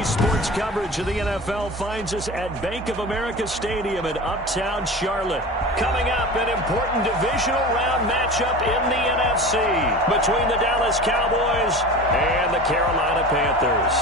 Today's sports coverage of the NFL finds us at Bank of America Stadium in Uptown Charlotte. Coming up, an important divisional round matchup in the NFC between the Dallas Cowboys and the Carolina Panthers.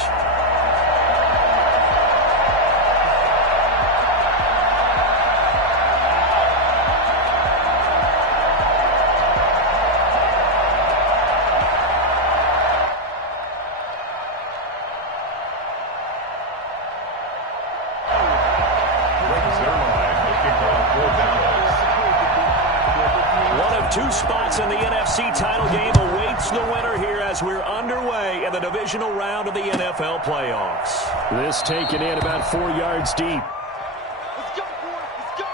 Two spots in the NFC title game awaits the winner here as we're underway in the divisional round of the NFL playoffs. This taken in about 4 yards deep. Let's go, boy. Let's go.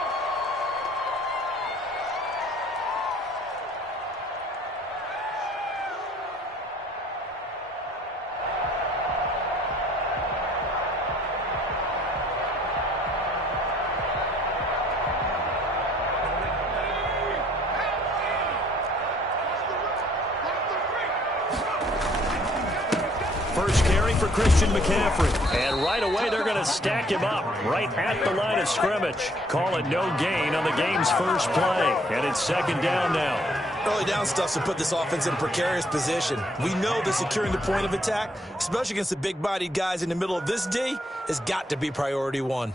First carry for Christian McCaffrey. And right away, they're going to stack him up right at the line of scrimmage. Call it no gain on the game's first play. And it's second down now. Early down stuff to put this offense in a precarious position. We know that securing the point of attack, especially against the big-bodied guys in the middle of this D, has got to be priority one.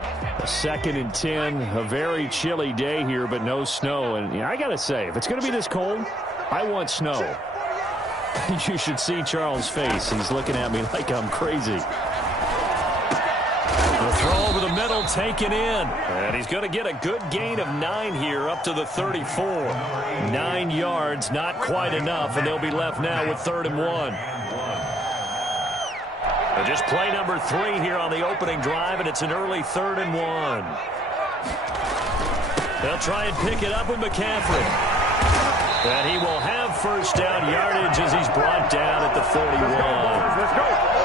A 2nd and 10, a very chilly day here, but no snow. And I got to say, if it's going to be this cold, I want snow. You should see Charles' face. He's looking at me like I'm crazy. The throw over the middle, taken in. And he's going to get a good gain of 9 here up to the 34. 9 yards, not quite enough, and they'll be left now with 3rd and 1. And just play number 3 here on the opening drive, and it's an early 3rd and 1. They'll try and pick it up with McCaffrey. And he will have first down yardage as he's brought down at the 41.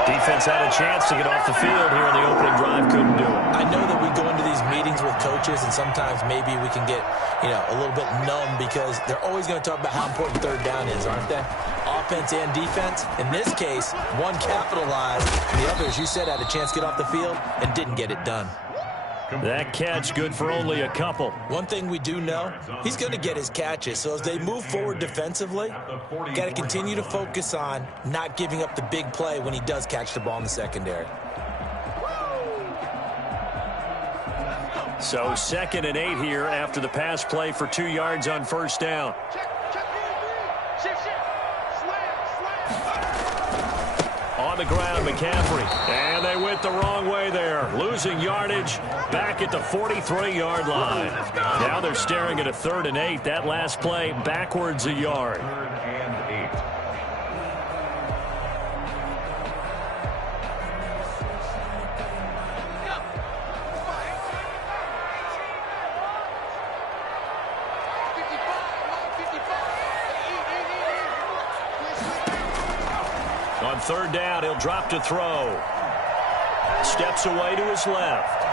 Defense had a chance to get off the field here in the opening drive, couldn't do it. I know that we go into these meetings with coaches, and sometimes maybe we can get, a little bit numb because they're always going to talk about how important 3rd down is, aren't they? Offense and defense. In this case, one capitalized, and the other, as you said, had a chance to get off the field and didn't get it done. That catch good for only a couple. One thing we do know, he's going to get his catches. So as they move forward defensively, got to continue to focus on not giving up the big play when he does catch the ball in the secondary. So 2nd and 8 here after the pass play for 2 yards on first down. On the ground, McCaffrey. And they went the wrong way there. Losing yardage back at the 43-yard line. Now they're staring at a 3rd and 8. That last play backwards a yard. 3rd and 8. On 3rd down, he'll drop to throw. Steps away to his left.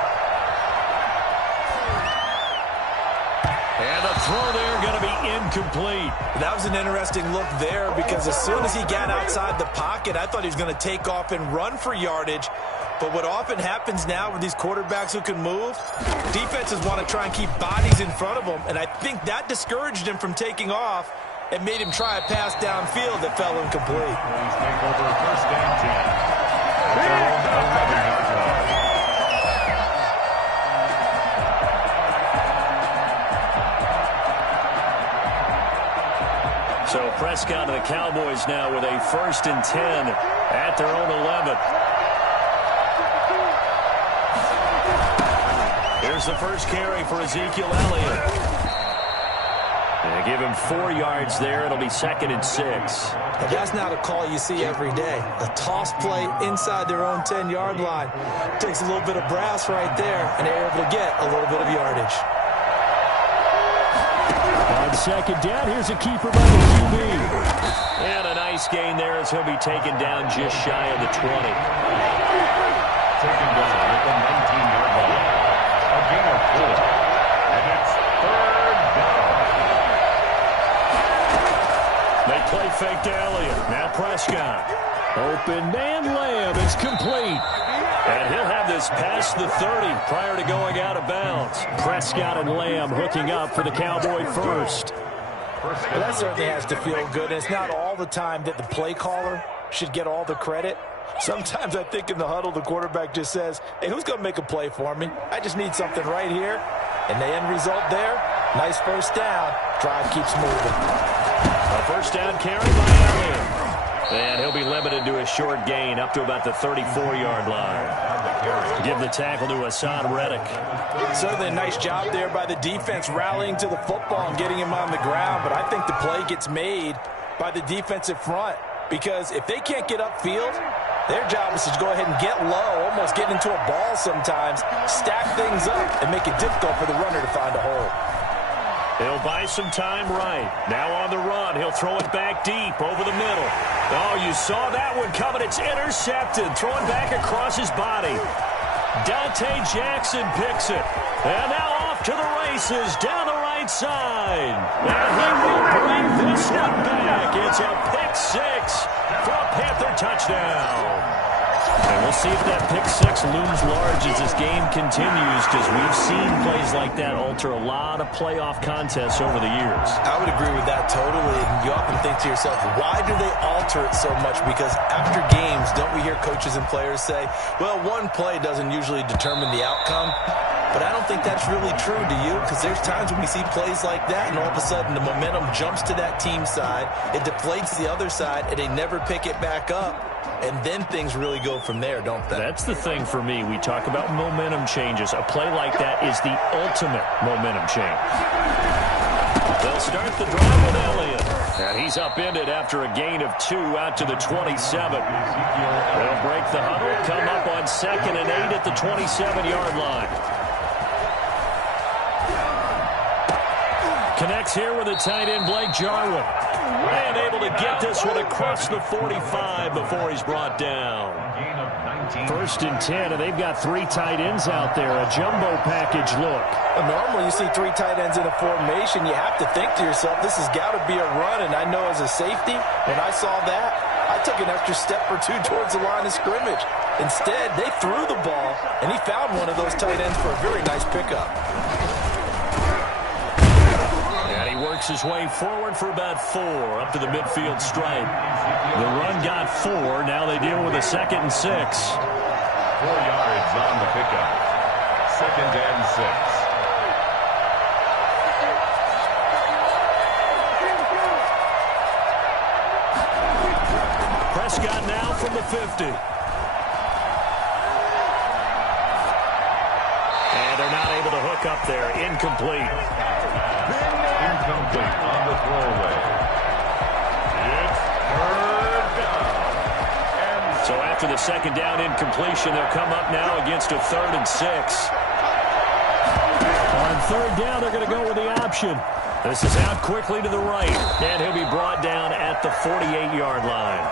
And the throw there going to be incomplete. That was an interesting look there because as soon as he got outside the pocket, I thought he was going to take off and run for yardage. But what often happens now with these quarterbacks who can move, defenses want to try and keep bodies in front of them. And I think that discouraged him from taking off. It made him try a pass downfield that fell incomplete. Take over 1st and 10. 11-yard line. So Prescott and the Cowboys now with a 1st and 10 at their own 11. Here's the first carry for Ezekiel Elliott. They give him 4 yards there. It'll be 2nd and 6. That's not a call you see every day. A toss play inside their own 10-yard line. Takes a little bit of brass right there, and they're able to get a little bit of yardage. On 2nd down, here's a keeper by the QB. And a nice gain there as he'll be taken down just shy of the 20. Taken down at the 19-yard line. A gain of 4. And it's 3rd down. They play fake to Elliott. Now Prescott. Open man, Lamb. It's complete. And he'll have this past the 30 prior to going out of bounds. Prescott and Lamb hooking up for the Cowboy first. Well, that certainly has to feel good. And it's not all the time that the play caller should get all the credit. Sometimes I think in the huddle, the quarterback just says, hey, who's going to make a play for me? I just need something right here. And the end result there, nice first down. Drive keeps moving. A first down carry by Elliott. And he'll be limited to a short gain up to about the 34-yard line. Give the tackle to Hassan Reddick. Certainly a nice job there by the defense rallying to the football and getting him on the ground. But I think the play gets made by the defensive front. Because if they can't get upfield, their job is to go ahead and get low, almost get into a ball sometimes, stack things up, and make it difficult for the runner to find a hole. He'll buy some time right. Now on the run, he'll throw it back deep over the middle. Oh, you saw that one coming. It's intercepted. Throwing back across his body. Dante Jackson picks it. And now off to the races down the right side. And he will bring this one back. It's a pick six for a Panther touchdown. And we'll see if that pick six looms large as this game continues, because we've seen plays like that alter a lot of playoff contests over the years. I would agree with that totally. And you often think to yourself, why do they alter it so much? Because after games, don't we hear coaches and players say, well, one play doesn't usually determine the outcome? But I don't think that's really true, do you? Because there's times when we see plays like that, and all of a sudden the momentum jumps to that team side, it deflates the other side, and they never pick it back up. And then things really go from there, don't they? That's the thing for me. We talk about momentum changes. A play like that is the ultimate momentum change. They'll start the drive with Elliott. And he's upended after a gain of 2 out to the 27. They'll break the huddle, come up on 2nd and 8 at the 27-yard line. Connects here with the tight end, Blake Jarwin. And able to get this one across the 45 before he's brought down. 1st and 10, and they've got 3 tight ends out there. A jumbo package look. Normally you see 3 tight ends in a formation. You have to think to yourself, this has got to be a run. And I know as a safety, when I saw that, I took an extra step or 2 towards the line of scrimmage. Instead, they threw the ball, and he found one of those tight ends for a very nice pickup. Works his way forward for about 4 up to the midfield stripe. The run got 4. Now they deal with a 2nd and 6. 4 yards on the pickup. 2nd and 6. Prescott now from the 50. And they're not able to hook up there. Incomplete. Incomplete on the throwaway. It's 3rd down. So after the 2nd down incompletion, they'll come up now against a 3rd and 6. On 3rd down, they're going to go with the option. This is out quickly to the right, and he'll be brought down at the 48-yard line.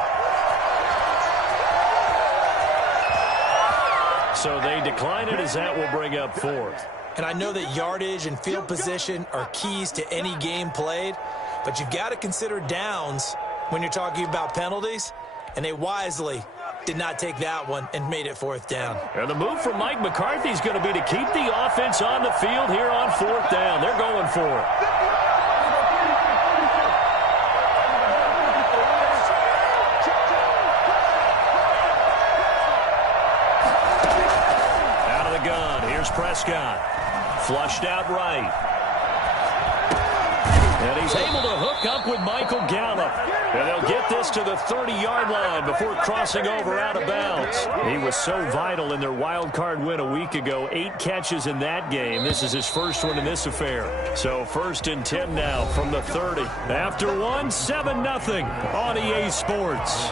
So they decline it as that will bring up 4th. And I know that yardage and field position are keys to any game played, but you've got to consider downs when you're talking about penalties, and they wisely did not take that one and made it 4th down. And the move from Mike McCarthy is going to be to keep the offense on the field here on 4th down. They're going for it. Out of the gun, here's Prescott. Flushed out right. And he's able to hook up with Michael Gallup. And they'll get this to the 30-yard line before crossing over out of bounds. He was so vital in their wild card win a week ago. 8 catches in that game. This is his first one in this affair. So 1st and 10 now from the 30. After 7-0 on EA Sports.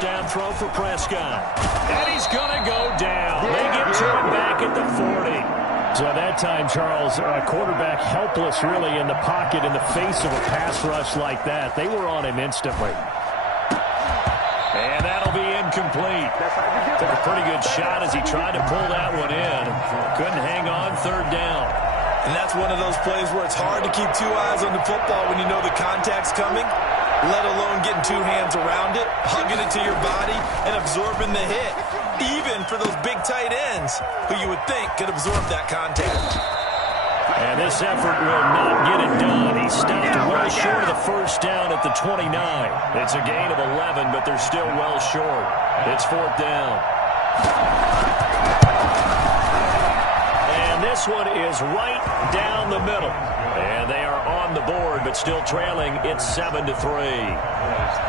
Down throw for Prescott. And he's going to go down. They get to him back at the 40. So that time, Charles, quarterback helpless really in the pocket in the face of a pass rush like that. They were on him instantly. And that'll be incomplete. Took a pretty good shot as he tried to pull that one in. Couldn't hang on third down. And that's one of those plays where it's hard to keep two eyes on the football when you know the contact's coming, let alone getting two hands around it, hugging it to your body, and absorbing the hit, even for those big tight ends who you would think could absorb that contact. And this effort will not get it done. He stopped well short of the first down at the 29. It's a gain of 11, but they're still well short. It's fourth down. And this one is right down the middle. And they are on the board, but still trailing. It's 7-3.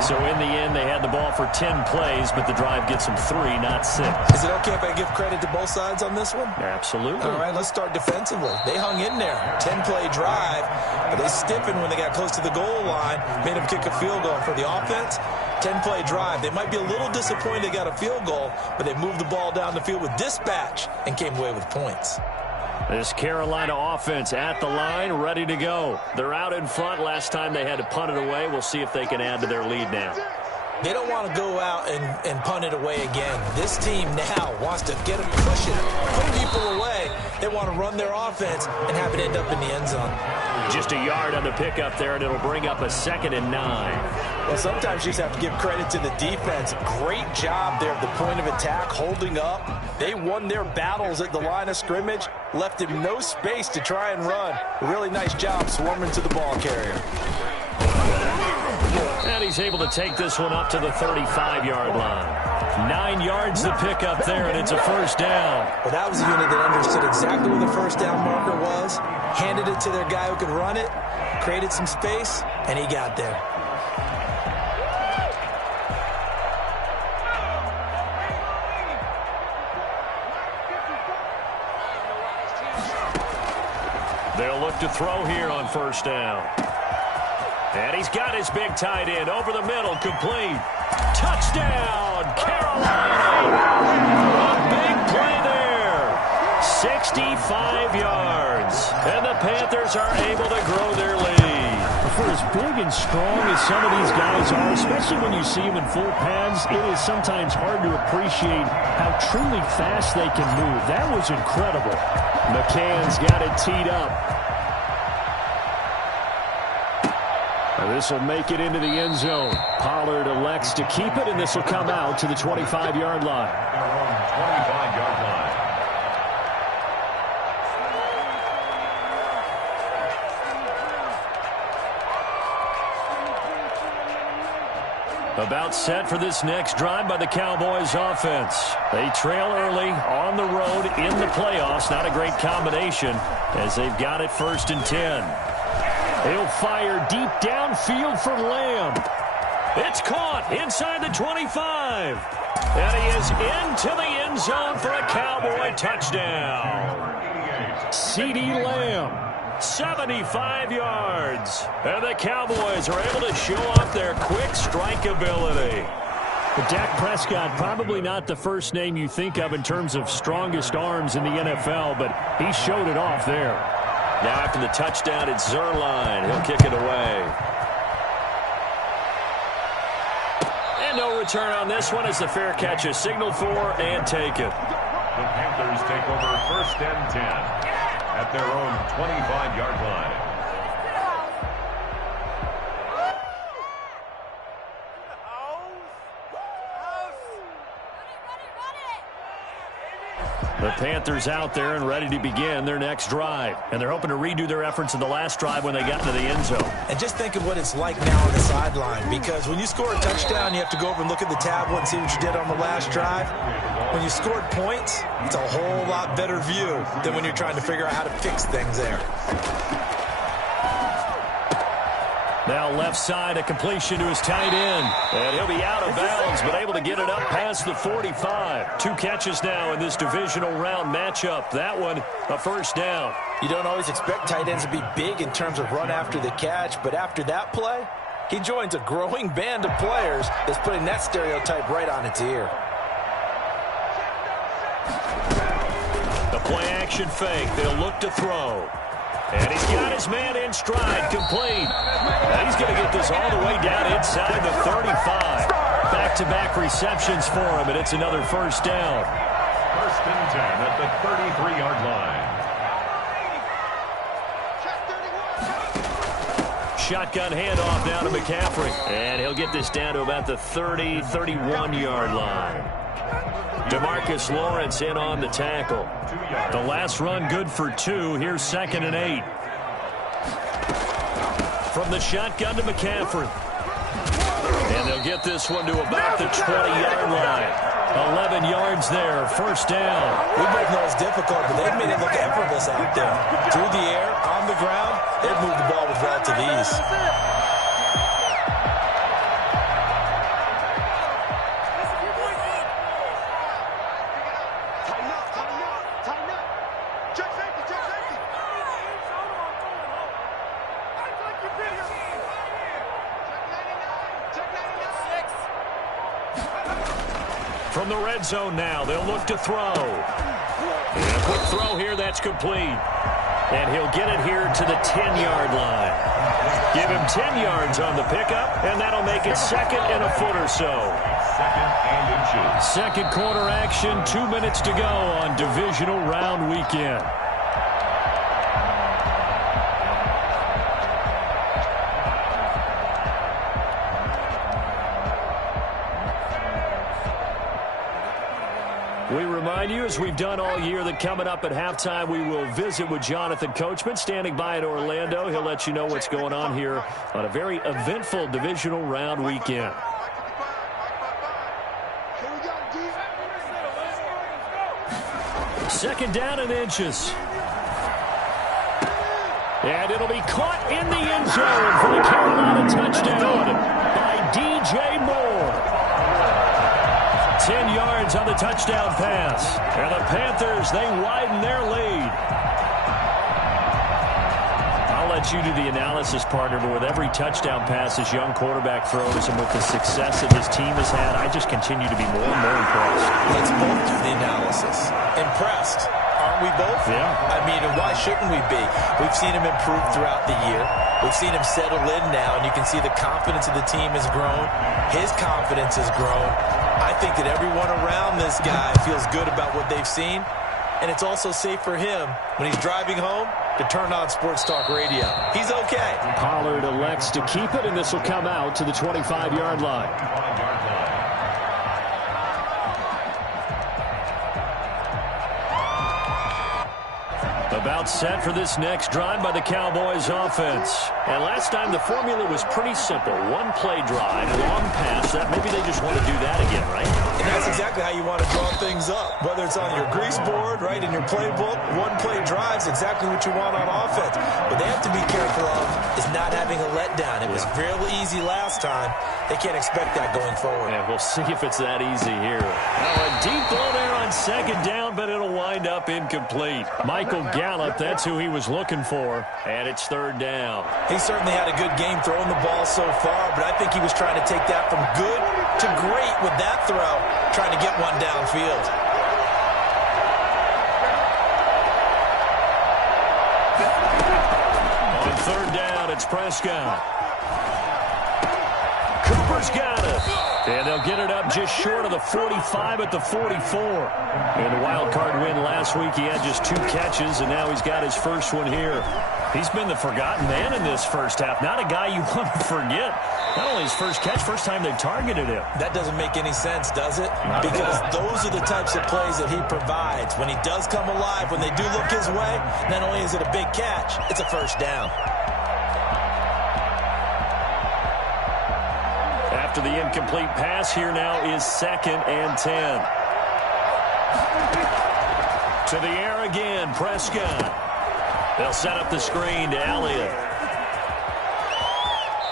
So in the end, they had the ball for 10 plays, but the drive gets them 3, not 6. Is it okay if I give credit to both sides on this one? Absolutely. All right, let's start defensively. They hung in there. 10-play drive, but they stiffened when they got close to the goal line, made them kick a field goal. For the offense, 10-play drive. They might be a little disappointed they got a field goal, but they moved the ball down the field with dispatch and came away with points. This Carolina offense at the line, ready to go. They're out in front. Last time they had to punt it away. We'll see if they can add to their lead now. They don't want to go out and punt it away again. This team now wants to get it, push it, put people away. They want to run their offense and have it end up in the end zone. Just a yard on the pickup there, and it'll bring up a 2nd and 9. Well, sometimes you just have to give credit to the defense. Great job there at the point of attack, holding up. They won their battles at the line of scrimmage, left him no space to try and run. A really nice job swarming to the ball carrier. And he's able to take this one up to the 35-yard line. 9 yards to pick up there, and it's a first down. Well, that was a unit that understood exactly where the first down marker was, handed it to their guy who could run it, created some space, and he got there. They'll look to throw here on first down. And he's got his big tight end over the middle, complete. Touchdown, Carolina! A big play there. 65 yards. And the Panthers are able to grow their lead. For as big and strong as some of these guys are, especially when you see them in full pads, it is sometimes hard to appreciate how truly fast they can move. That was incredible. McCann's got it teed up. This will make it into the end zone. Pollard elects to keep it, and this will come out to the 25-yard line. 25-yard line. About set for this next drive by the Cowboys offense. They trail early on the road in the playoffs. Not a great combination as they've got it 1st and 10. He'll fire deep downfield for Lamb. It's caught inside the 25. And he is into the end zone for a Cowboy touchdown. CeeDee Lamb, 75 yards. And the Cowboys are able to show off their quick strike ability. But Dak Prescott, probably not the first name you think of in terms of strongest arms in the NFL, but he showed it off there. Now after the touchdown, it's Zerline. He'll kick it away. And no return on this one as the fair catch is signaled for and taken. The Panthers take over 1st and 10 at their own 25-yard line. The Panthers out there and ready to begin their next drive. And they're hoping to redo their efforts in the last drive when they got into the end zone. And just think of what it's like now on the sideline, because when you score a touchdown, you have to go over and look at the tablet and see what you did on the last drive. When you scored points, it's a whole lot better view than when you're trying to figure out how to fix things there. Now left side, a completion to his tight end. And he'll be out of bounds, but able to get it up past the 45. 2 catches now in this divisional round matchup. That one, a first down. You don't always expect tight ends to be big in terms of run after the catch, but after that play, he joins a growing band of players that's putting that stereotype right on its ear. The play action fake. They'll look to throw. And he's got his man in stride, complete. And he's going to get this all the way down inside the 35. back-to-back receptions for him, and it's another first down. First and 10 at the 33-yard line. Shotgun handoff down to McCaffrey. And he'll get this down to about the 30, 31-yard line. DeMarcus Lawrence in on the tackle. The last run good for 2. Here's 2nd and 8. From the shotgun to McCaffrey. And they'll get this one to about the 20-yard line. 11 yards there, first down. We both know it's difficult, but they've made it look effortless out there. Through the air, on the ground, they've moved the ball with relative ease. From the red zone now, they'll look to throw. And a quick throw here, that's complete. And he'll get it here to the 10-yard line. Give him 10 yards on the pickup, and that'll make it 2nd and a foot or so. 2nd and inches. Second quarter action, 2 minutes to go on Divisional Round Weekend. We remind you, as we've done all year, that coming up at halftime, we will visit with Jonathan Coachman, standing by in Orlando. He'll let you know what's going on here on a very eventful divisional round weekend. Second down and inches. And it'll be caught in the end zone for the Carolina touchdown by DJ Moore. 10 yards on the touchdown pass. And the Panthers, they widen their lead. I'll let you do the analysis, partner, but with every touchdown pass this young quarterback throws and with the success that his team has had, I just continue to be more and more impressed. Let's both do the analysis. Impressed. Aren't we both? Yeah. I mean, and why shouldn't we be? We've seen him improve throughout the year. We've seen him settle in now, and you can see the confidence of the team has grown. His confidence has grown. I think that everyone around this guy feels good about what they've seen, and it's also safe for him when he's driving home to turn on Sports Talk Radio. He's okay. Pollard elects to keep it, and this will come out to the 25-yard line. About set for this next drive by the Cowboys offense. And last time the formula was pretty simple. One play drive, long pass. That maybe they just want to do that again, right? And that's exactly how you want to draw things up. Whether it's on your grease board, right, in your playbook, one play drive's exactly what you want on offense. What they have to be careful of is not having a letdown. It was fairly easy last time. They can't expect that going forward. And we'll see if it's that easy here. Now a deep ball there on second down, but it'll wind up incomplete. Michael Gallup, that's who he was looking for. And it's third down. He certainly had a good game throwing the ball so far, but I think he was trying to take that from good to great with that throw, trying to get one downfield. On third down, it's Prescott. Cooper's got it. And they'll get it up just short of the 45 at the 44. In the wild card win last week, he had just 2 catches, and now he's got his first one here. He's been the forgotten man in this first half. Not a guy you want to forget. Not only his first catch, first time they targeted him. That doesn't make any sense, does it? Because those are the types of plays that he provides. When he does come alive, when they do look his way, not only is it a big catch, it's a first down. After the incomplete pass, here now is 2nd and 10. To the air again, Prescott. They'll set up the screen to Elliott.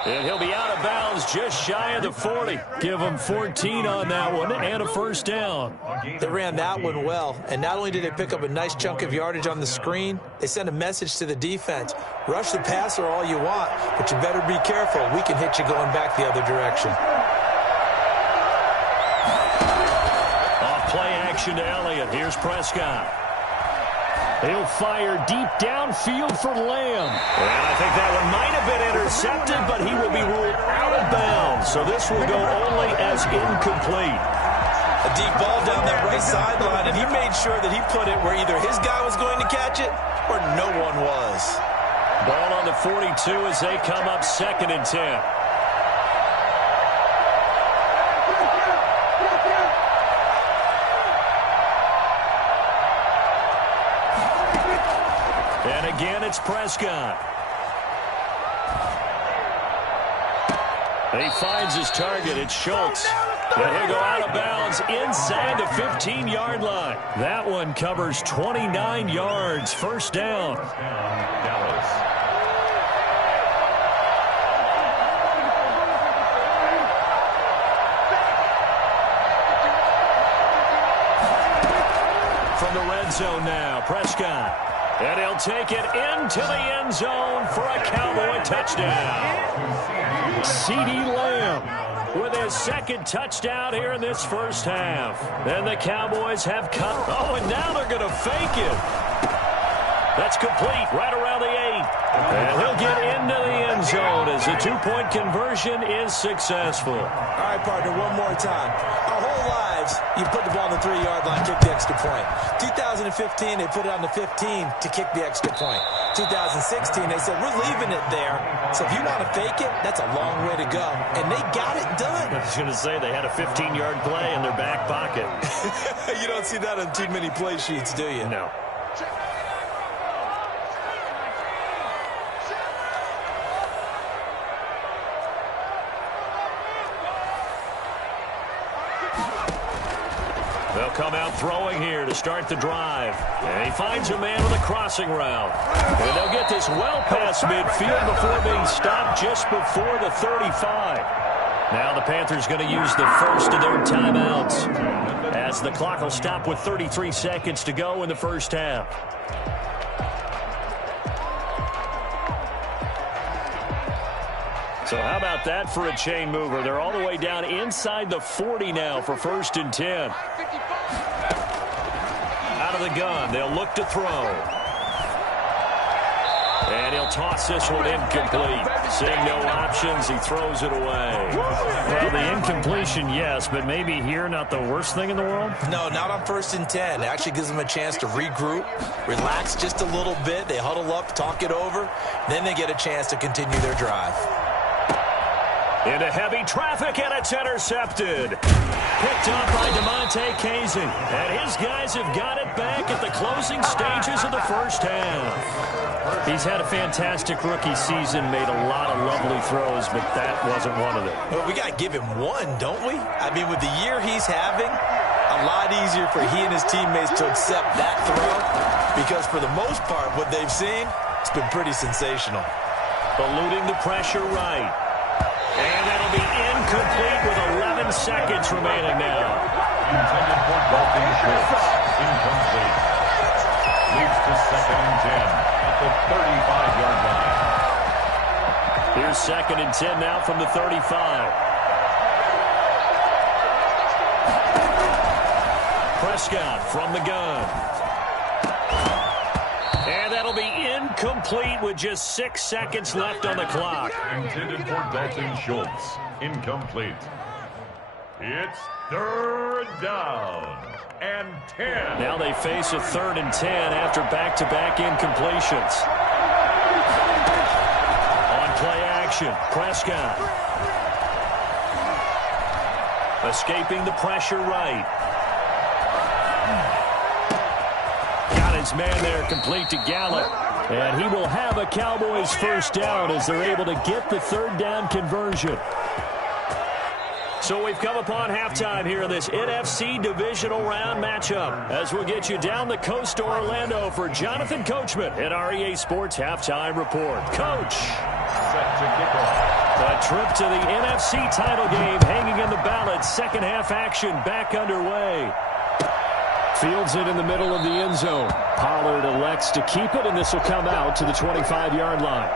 And he'll be out of bounds just shy of the 40. Give him 14 on that one and a first down. They ran that one well, and not only did they pick up a nice chunk of yardage on the screen, they sent a message to the defense. Rush the passer all you want, but you better be careful. We can hit you going back the other direction. Off play action to Elliott. Here's Prescott. He'll fire deep downfield for Lamb. And I think that one might have been intercepted, but he will be ruled out of bounds. So this will go only as incomplete. A deep ball down that right sideline, and he made sure that he put it where either his guy was going to catch it or no one was. Ball on the 42 as they come up 2nd and 10. And again, it's Prescott. He finds his target. It's Schultz. And he'll go out of bounds inside the 15-yard line. That one covers 29 yards. First down. Dallas. From the red zone now, Prescott. And he'll take it into the end zone for a Cowboy touchdown. CeeDee Lamb with his 2nd touchdown here in this first half. Then the Cowboys have cut. Oh, and now they're going to fake it. That's complete right around the 8. And he'll get into the end zone as the 2-point conversion is successful. All right, partner, one more time. Our whole lives, you put the ball on the 3-yard line, kick the extra point. 2015, they put it on the 15 to kick the extra point. 2016, they said, we're leaving it there. So if you want to fake it, that's a long way to go. And they got it done. I was going to say they had a 15-yard play in their back pocket. You don't see that on too many play sheets, do you? No. They'll come out throwing here to start the drive. And he finds a man with a crossing route. And they'll get this well past midfield before being stopped just before the 35. Now the Panthers going to use the first of their timeouts as the clock will stop with 33 seconds to go in the first half. So how about that for a chain mover? They're all the way down inside the 40 now for 1st and 10. Out of the gun, they'll look to throw. And he'll toss this one incomplete. Seeing no options, he throws it away. Well, the incompletion, yes, but maybe here not the worst thing in the world? No, not on 1st and 10. It actually gives them a chance to regroup, relax just a little bit. They huddle up, talk it over. Then they get a chance to continue their drive. Into heavy traffic, and it's intercepted. Picked up by DeMonte Kazin. And his guys have got it back at the closing stages of the first half. He's had a fantastic rookie season, made a lot of lovely throws, but that wasn't one of them. Well, we got to give him one, don't we? I mean, with the year he's having, a lot easier for he and his teammates to accept that throw because for the most part, what they've seen, it's been pretty sensational. Eluding the pressure right. And that'll be incomplete with 11 seconds remaining now. Intended for Dalton Schultz. Incomplete. Leads to 2nd and 10 at the 35-yard line. Here's 2nd and 10 now from the 35. Prescott from the gun. And that'll be incomplete with just 6 seconds left on the clock. Intended for Dalton Schultz. Incomplete. It's 3rd down and 10. Now they face a 3rd and 10 after back-to-back incompletions. On play action, Prescott. Escaping the pressure right. His man there complete to Gallup. And he will have a Cowboys first down as they're able to get the 3rd down conversion. So we've come upon halftime here in this NFC Divisional Round matchup as we'll get you down the coast to Orlando for Jonathan Coachman at our EA Sports Halftime Report. Coach. Set to kick off. A trip to the NFC title game hanging in the balance. Second half action back underway. Fields it in the middle of the end zone. Pollard elects to keep it, and this will come out to the 25-yard line.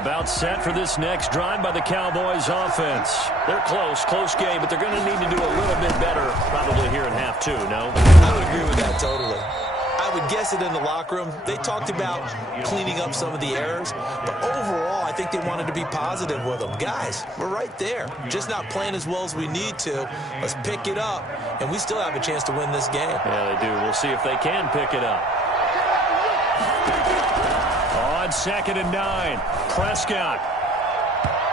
About set for this next drive by the Cowboys offense. They're close game, but they're going to need to do a little bit better probably here in half two, no? I would agree with that totally. I would guess it in the locker room. They talked about cleaning up some of the errors, but overall, I think they wanted to be positive with them. Guys, we're right there. Just not playing as well as we need to. Let's pick it up, and we still have a chance to win this game. Yeah, they do. We'll see if they can pick it up. On 2nd and 9, Prescott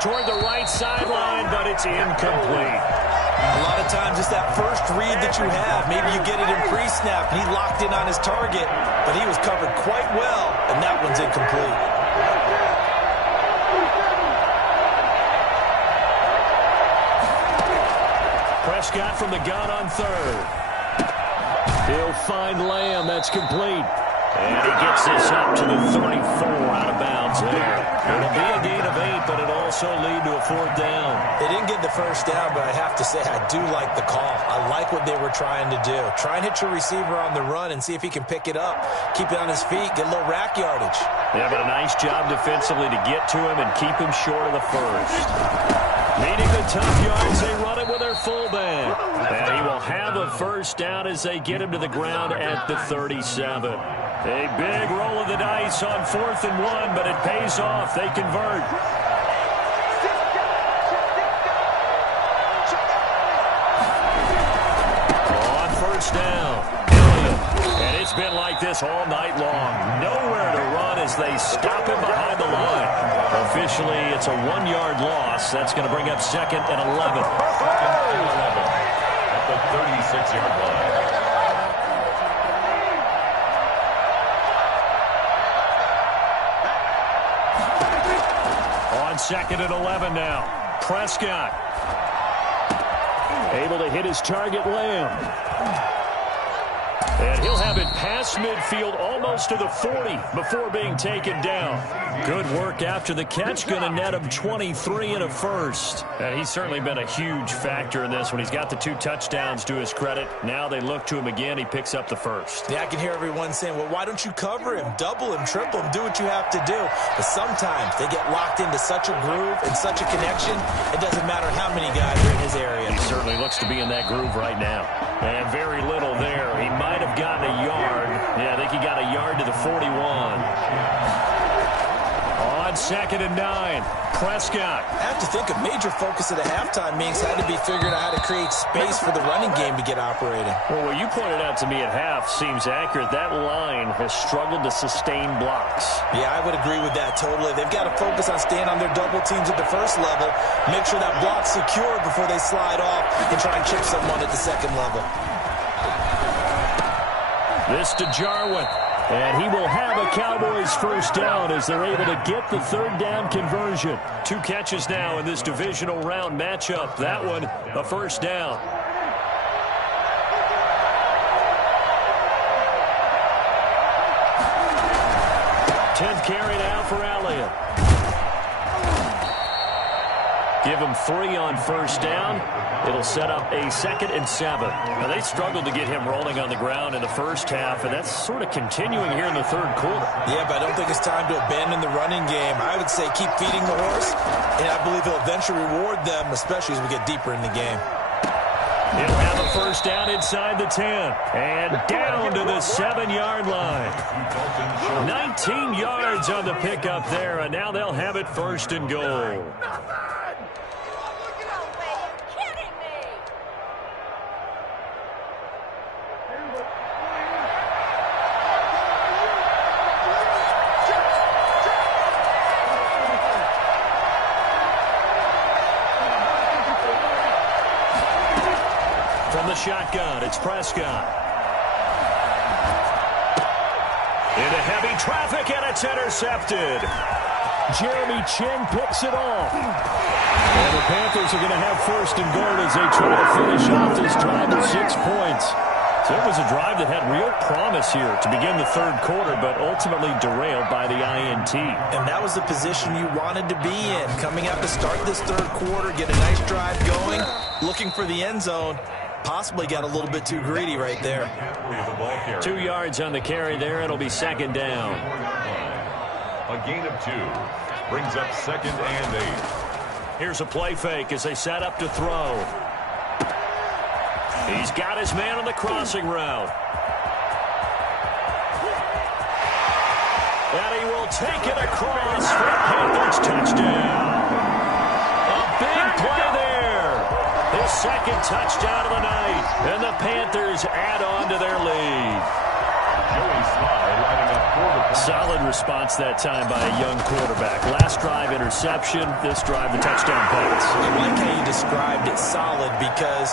toward the right sideline, but it's incomplete. A lot of times it's that first read that you have. Maybe you get it in pre-snap, and he locked in on his target, but he was covered quite well, and that one's incomplete. Prescott from the gun on 3rd. He'll find Lamb. That's complete. And he gets this up to the 34 out of bounds there. It'll be a gain of 8, but it'll also lead to a 4th down. They didn't get the first down, but I have to say I do like the call. I like what they were trying to do. Try and hit your receiver on the run and see if he can pick it up. Keep it on his feet, get a little rack yardage. Yeah, but a nice job defensively to get to him and keep him short of the first. Needing the tough yards, they run it with their fullback. And he will have a first down as they get him to the ground at the 37. A big roll of the dice on 4th and 1, but it pays off. They convert. On 1st down, Elliott. And it's been like this all night long. Nowhere to run as they stop him behind the line. Officially, it's a 1-yard loss. That's going to bring up 2nd and 11. 2nd and 11 at the 36-yard line. On 2nd and 11 now. Prescott able to hit his target, Lamb. And he'll have it past midfield almost to the 40 before being taken down. Good work after the catch. Going to net him 23 and a first. And he's certainly been a huge factor in this when he's got the 2 touchdowns to his credit. Now they look to him again. He picks up the first. Yeah, I can hear everyone saying, well, why don't you cover him? Double him, triple him, do what you have to do. But sometimes they get locked into such a groove and such a connection, it doesn't matter how many guys are in his area. He certainly looks to be in that groove right now. And very little there. He might have gotten a yard. Yeah, I think he got a yard to the 41. On 2nd and 9, Prescott. I have to think a major focus of the halftime means had to be figuring out how to create space for the running game to get operating. Well, what you pointed out to me at half seems accurate. That line has struggled to sustain blocks. Yeah, I would agree with that totally. They've got to focus on staying on their double teams at the first level, make sure that block's secure before they slide off and try and chip someone at the second level. This to Jarwin. And he will have a Cowboys first down as they're able to get the 3rd down conversion. 2 catches now in this divisional round matchup. That one, a first down. Tenth carry now for Elliott. Give him 3 on first down. It'll set up a 2nd and 7. Now, they struggled to get him rolling on the ground in the first half, and that's sort of continuing here in the 3rd quarter. Yeah, but I don't think it's time to abandon the running game. I would say keep feeding the horse, and I believe he'll eventually reward them, especially as we get deeper in the game. He'll have a first down inside the 10, and down to the 7-yard line. 19 yards on the pickup there, and now they'll have it 1st and goal. From the shotgun, it's Prescott. Into heavy traffic, and it's intercepted. Jeremy Chin picks it off. And the Panthers are going to have 1st and goal as they try to finish off this drive with 6 points. So it was a drive that had real promise here to begin the 3rd quarter, but ultimately derailed by the INT. And that was the position you wanted to be in. Coming out to start this 3rd quarter, get a nice drive going, looking for the end zone. Possibly got a little bit too greedy right there. 2 yards on the carry there. It'll be 2nd down. A gain of 2. Brings up 2nd and 8. Here's a play fake as they set up to throw. He's got his man on the crossing route. And he will take it across for a Panthers touchdown. A big play there. His 2nd touchdown of the night. And the Panthers add on to their lead. Solid response that time by a young quarterback. Last drive, interception. This drive, the touchdown pass. I like how you described it, solid, because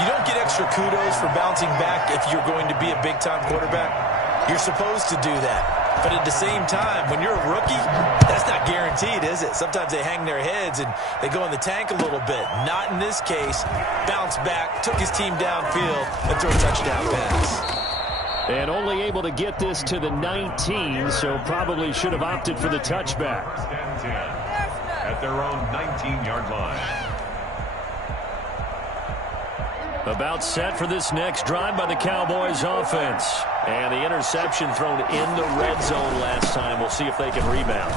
you don't get extra kudos for bouncing back if you're going to be a big-time quarterback. You're supposed to do that. But at the same time, when you're a rookie, that's not guaranteed, is it? Sometimes they hang their heads and they go in the tank a little bit. Not in this case. Bounced back, took his team downfield, and threw a touchdown pass. And only able to get this to the 19, so probably should have opted for the touchback. 1st and 10 at their own 19-yard line. About set for this next drive by the Cowboys offense. And the interception thrown in the red zone last time. We'll see if they can rebound.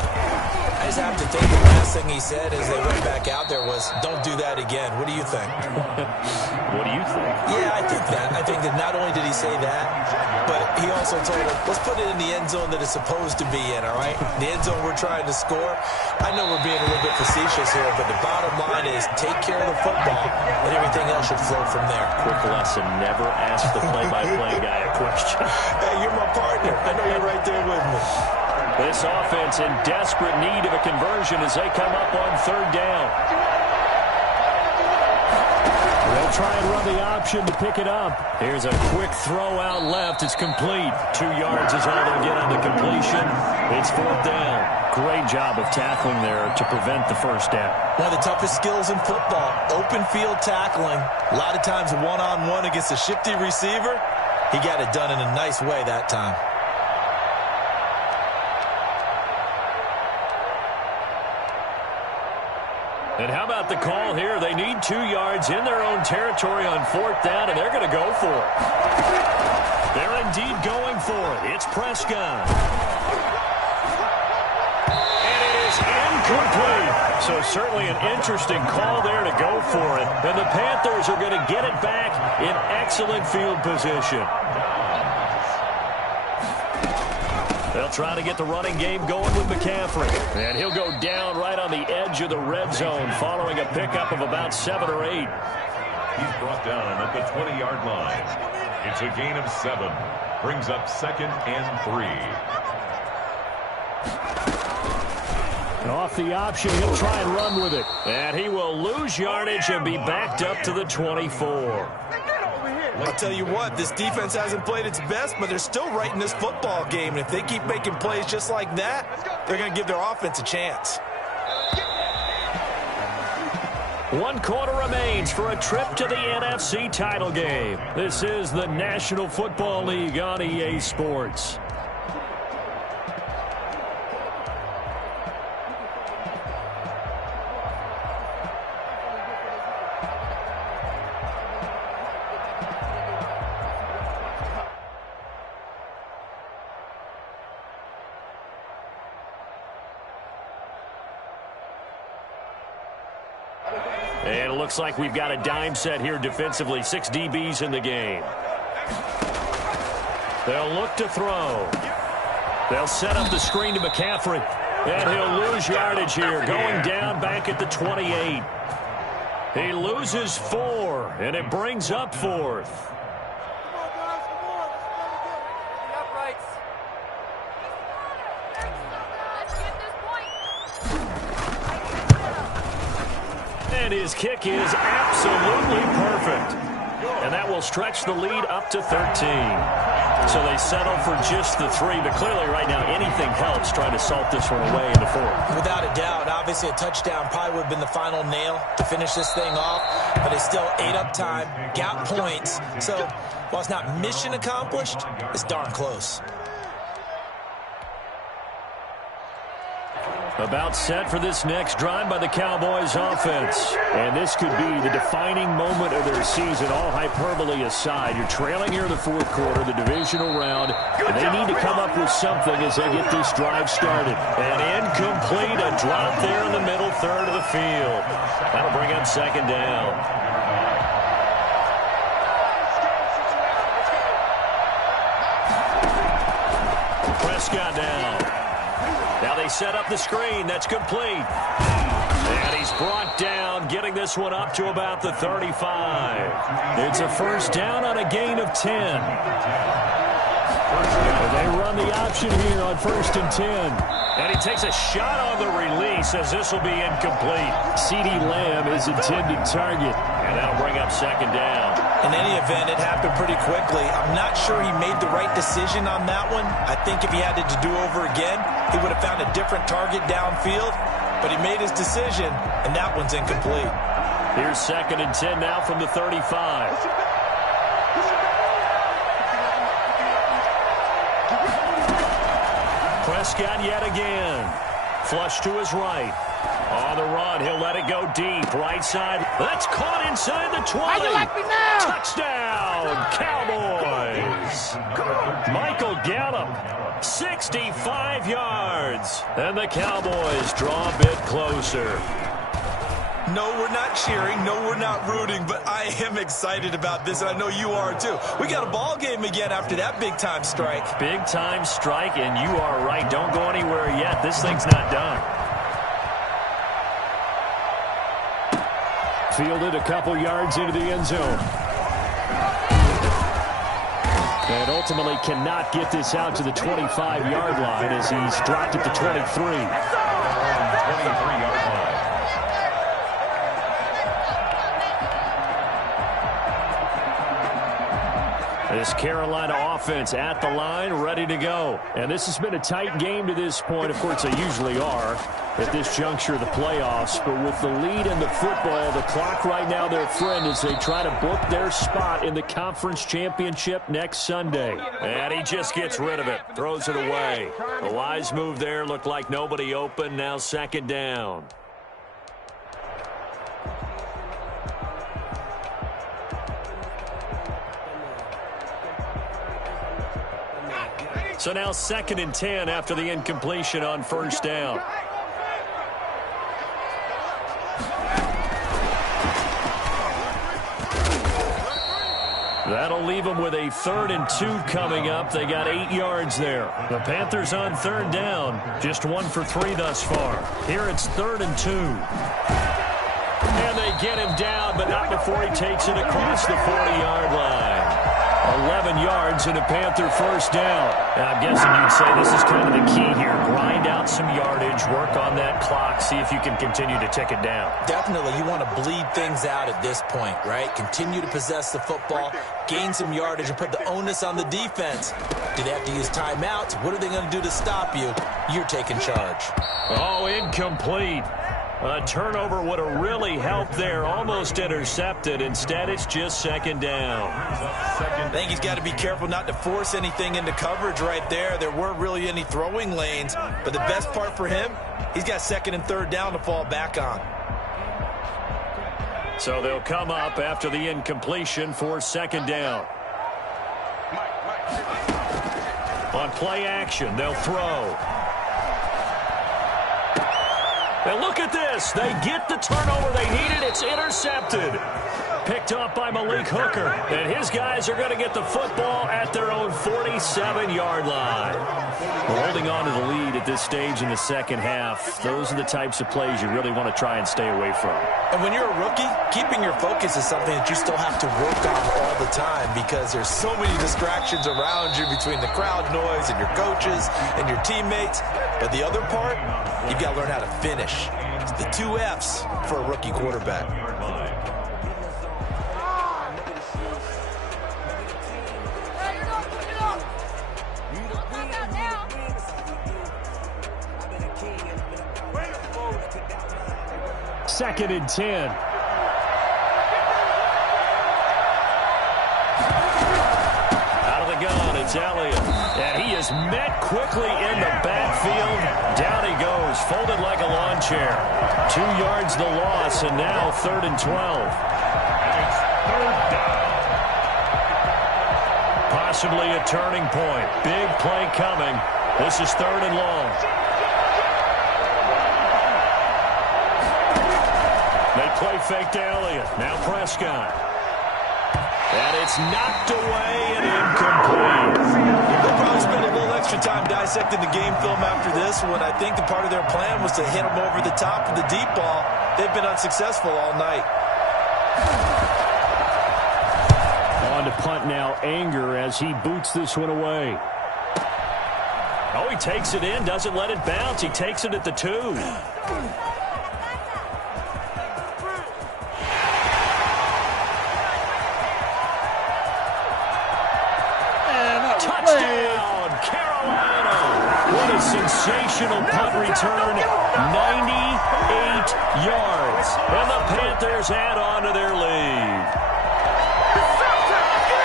I just have to think the last thing he said as they went back out there was, don't do that again. What do you think? What do you think? Yeah, I think that. I think that not only did he say that, but he also told him, let's put it in the end zone that it's supposed to be in, all right? The end zone we're trying to score. I know we're being a little bit facetious here, but the bottom line is take care of the football, and everything else should flow from there. Quick lesson, never ask the play-by-play guy a question. Hey, you're my partner. I know you're right there with me. This offense in desperate need of a conversion as they come up on 3rd down. They'll try and run the option to pick it up. Here's a quick throw out left. It's complete. 2 yards is all they'll get on the completion. It's 4th down. Great job of tackling there to prevent the 1st down. One of the toughest skills in football, open field tackling. A lot of times one-on-one against a shifty receiver. He got it done in a nice way that time. And how about the call here? They need 2 yards in their own territory on 4th down, and they're going to go for it. They're indeed going for it. It's Prescott. And it is incomplete. So certainly an interesting call there to go for it. And the Panthers are going to get it back in excellent field position. They'll try to get the running game going with McCaffrey. And he'll go down right on the edge of the red zone following a pickup of about 7 or 8. He's brought down at the 20-yard line. It's a gain of 7. Brings up 2nd and 3. And off the option, he'll try and run with it. And he will lose yardage and be backed up to the 24. I'll tell you what, this defense hasn't played its best, but they're still right in this football game. And if they keep making plays just like that, they're going to give their offense a chance. 1 quarter remains for a trip to the NFC title game. This is the National Football League on EA Sports. And it looks like we've got a dime set here defensively. 6 DBs in the game. They'll look to throw. They'll set up the screen to McCaffrey. And he'll lose yardage here. Going down back at the 28. He loses 4, and it brings up 4th. And his kick is absolutely perfect. And that will stretch the lead up to 13. So they settle for just the 3. But clearly right now anything helps trying to salt this one away in the 4th. Without a doubt, obviously a touchdown probably would have been the final nail to finish this thing off. But they still ate up time, got points. So while it's not mission accomplished, it's darn close. About set for this next drive by the Cowboys offense. And this could be the defining moment of their season, all hyperbole aside. You're trailing here in the fourth quarter, the divisional round, and they need to come up with something as they get this drive started. And incomplete, a drop there in the middle third of the field. That'll bring up second down. Prescott down. Now they set up the screen. That's complete. And he's brought down, getting this one up to about the 35. It's a first down on a gain of 10. And they run the option here on 1st and 10. And he takes a shot on the release as this will be incomplete. CeeDee Lamb is intended target. And that'll bring up second down. In any event, it happened pretty quickly. I'm not sure he made the right decision on that one. I think if he had it to do over again, he would have found a different target downfield. But he made his decision, and that one's incomplete. Here's 2nd and 10 now from the 35. Prescott yet again. Flush to his right. On the run, he'll let it go deep. Right side. That's caught inside the 20. How you like me now? Touchdown, Cowboys. Michael Gallup, 65 yards. And the Cowboys draw a bit closer. No, we're not cheering. No, we're not rooting. But I am excited about this, and I know you are too. We got a ball game again after that big-time strike. Big-time strike, and you are right. Don't go anywhere yet. This thing's not done. Fielded a couple yards into the end zone. And ultimately cannot get this out to the 25-yard line as he's dropped at the 23. 23-yard line. This Carolina offense at the line, ready to go. And this has been a tight game to this point. Of course, they usually are at this juncture of the playoffs. But with the lead in the football, the clock right now their friend as they try to book their spot in the conference championship next Sunday. And he just gets rid of it, throws it away. A wise move there, looked like nobody open. Now 2nd down. So now 2nd and 10 after the incompletion on 1st down. That'll leave them with a 3rd and 2 coming up. They got 8 yards there. The Panthers on 3rd down. Just 1 for 3 thus far. Here it's 3rd and 2. And they get him down, but not before he takes it across the 40-yard line. 11 yards and a Panther first down. And I'm guessing you'd say this is kind of the key here. Grind out some yardage, work on that clock, see if you can continue to tick it down. Definitely, you want to bleed things out at this point, right? Continue to possess the football, gain some yardage, and put the onus on the defense. Do they have to use timeouts? What are they going to do to stop you? You're taking charge. Oh, incomplete. A turnover would have really helped there. Almost intercepted. Instead, it's just 2nd down. I think he's got to be careful not to force anything into coverage right there. There weren't really any throwing lanes. But the best part for him, he's got 2nd and 3rd down to fall back on. So they'll come up after the incompletion for 2nd down. On play action, they'll throw. And look at this. They get the turnover they needed. It's intercepted. Picked up by Malik Hooker. And his guys are going to get the football at their own 47-yard line. We're holding on to the lead at this stage in the second half. Those are the types of plays you really want to try and stay away from. And when you're a rookie, keeping your focus is something that you still have to work on all the time because there's so many distractions around you between the crowd noise and your coaches and your teammates. But the other part, you've got to learn how to finish. It's the 2 F's for a rookie quarterback. Second and 10. Out of the gun, it's Elliott. And he is met quickly in the backfield. Down he goes, folded like a lawn chair. 2 yards the loss, and now 3rd and 12. It's 3rd down. Possibly a turning point. Big play coming. This is 3rd and long. They play fake to Elliott. Now Prescott. And it's knocked away and incomplete. They'll probably spend a little extra time dissecting the game film after this one. I think the part of their plan was to hit them over the top of the deep ball. They've been unsuccessful all night. On to punt now, Anger, as he boots this one away. Oh, he takes it in, doesn't let it bounce. He takes it at the 2. Touchdown, Carolina. What a sensational punt return. 98 yards. And the Panthers add on to their lead.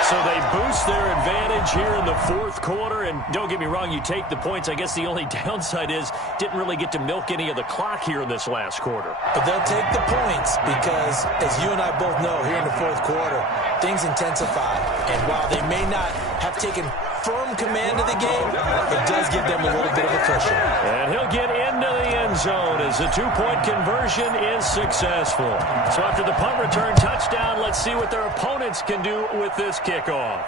So they boost their advantage here in the 4th quarter. And don't get me wrong, you take the points. I guess the only downside is didn't really get to milk any of the clock here in this last quarter. But they'll take the points because, as you and I both know, here in the 4th quarter, things intensify. And while they may not have taken firm command of the game, it does give them a little bit of a cushion. And he'll get into the end zone as the 2-point conversion is successful. So after the punt return touchdown, let's see what their opponents can do with this kickoff.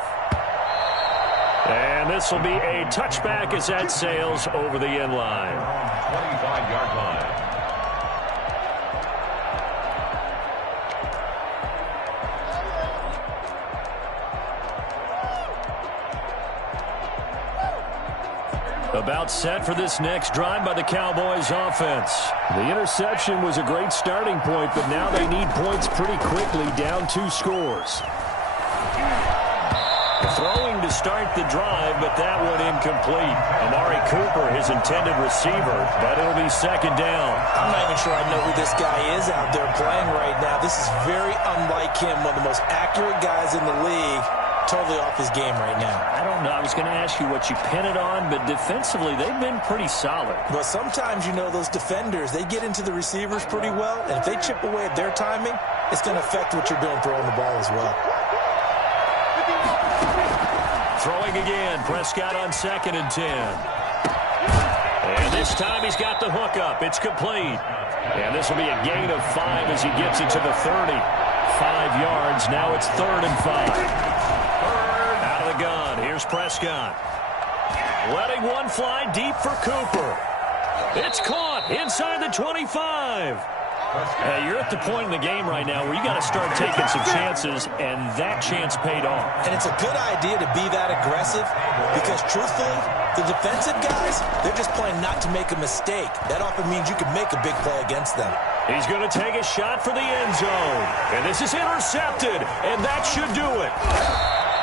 And this will be a touchback as that sails over the end line. 25-yard line. About set for this next drive by the Cowboys offense. The interception was a great starting point, but now they need points pretty quickly, down 2 scores. Throwing to start the drive, but that one incomplete. Amari Cooper, his intended receiver, but it'll be 2nd down. I'm not even sure I know who this guy is out there playing right now. This is very unlike him, one of the most accurate guys in the league. Totally off his game right now. I don't know. I was going to ask you what you pin it on, but defensively, they've been pretty solid. Well, sometimes, you know, those defenders, they get into the receivers pretty well, and if they chip away at their timing, it's going to affect what you're doing throwing the ball as well. Throwing again. Prescott on 2nd and 10. And this time he's got the hook up. It's complete. And this will be a gain of 5 as he gets it to the 30. 5 yards. Now it's 3rd and 5. Out of the gun. Here's Prescott. Letting one fly deep for Cooper. It's caught inside the 25. Hey, you're at the point in the game right now where you got to start taking some chances, and that chance paid off. And it's a good idea to be that aggressive because, truthfully, the defensive guys, they're just playing not to make a mistake. That often means you can make a big play against them. He's going to take a shot for the end zone. And this is intercepted, and that should do it.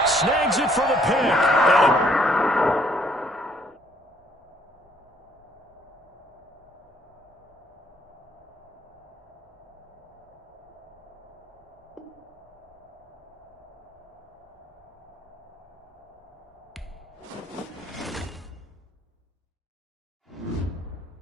Snags it for the pick.